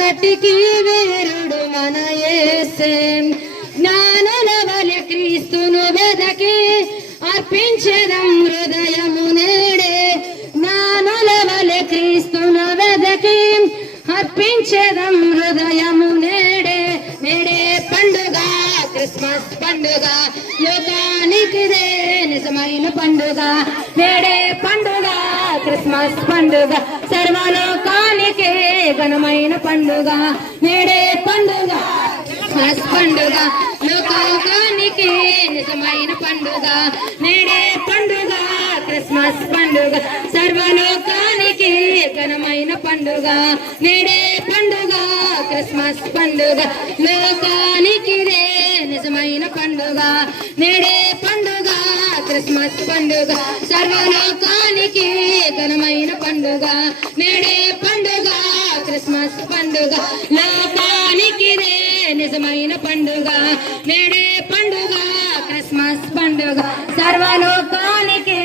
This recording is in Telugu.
అంతటికి వీరుడు మన యేసే జ్ఞానుల వలె క్రీస్తును వెదకి అర్పించదం హృదయము నేడే జ్ఞానుల వలె క్రీస్తును వెదకి అర్పించదం హృదయము నేడే నేడే పండుగ క్రిస్మస్ పండుగ లోకానికిదే నిజమైన పండుగ నేడే పండుగ క్రిస్మస్ పండుగ సర్వలోకానికే ఘనమైన పండుగ నేడే పండుగ క్రిస్మస్ పండుగ లోకానికే నిజమైన పండుగ నేడే పండుగ క్రిస్మస్ పండుగ సర్వలోకానికి ఘనమైన పండుగ నేడే పండుగ క్రిస్మస్ పండుగ లోకానికి నిజమైన పండుగ నేడే పండుగ క్రిస్మస్ పండుగ సర్వలోకానికి ఘనమైన పండుగ నేడే పండుగ క్రిస్మస్ పండుగ లోకానికి నిజమైన పండుగ నేడే పండుగ క్రిస్మస్ పండుగ సర్వలోకానికి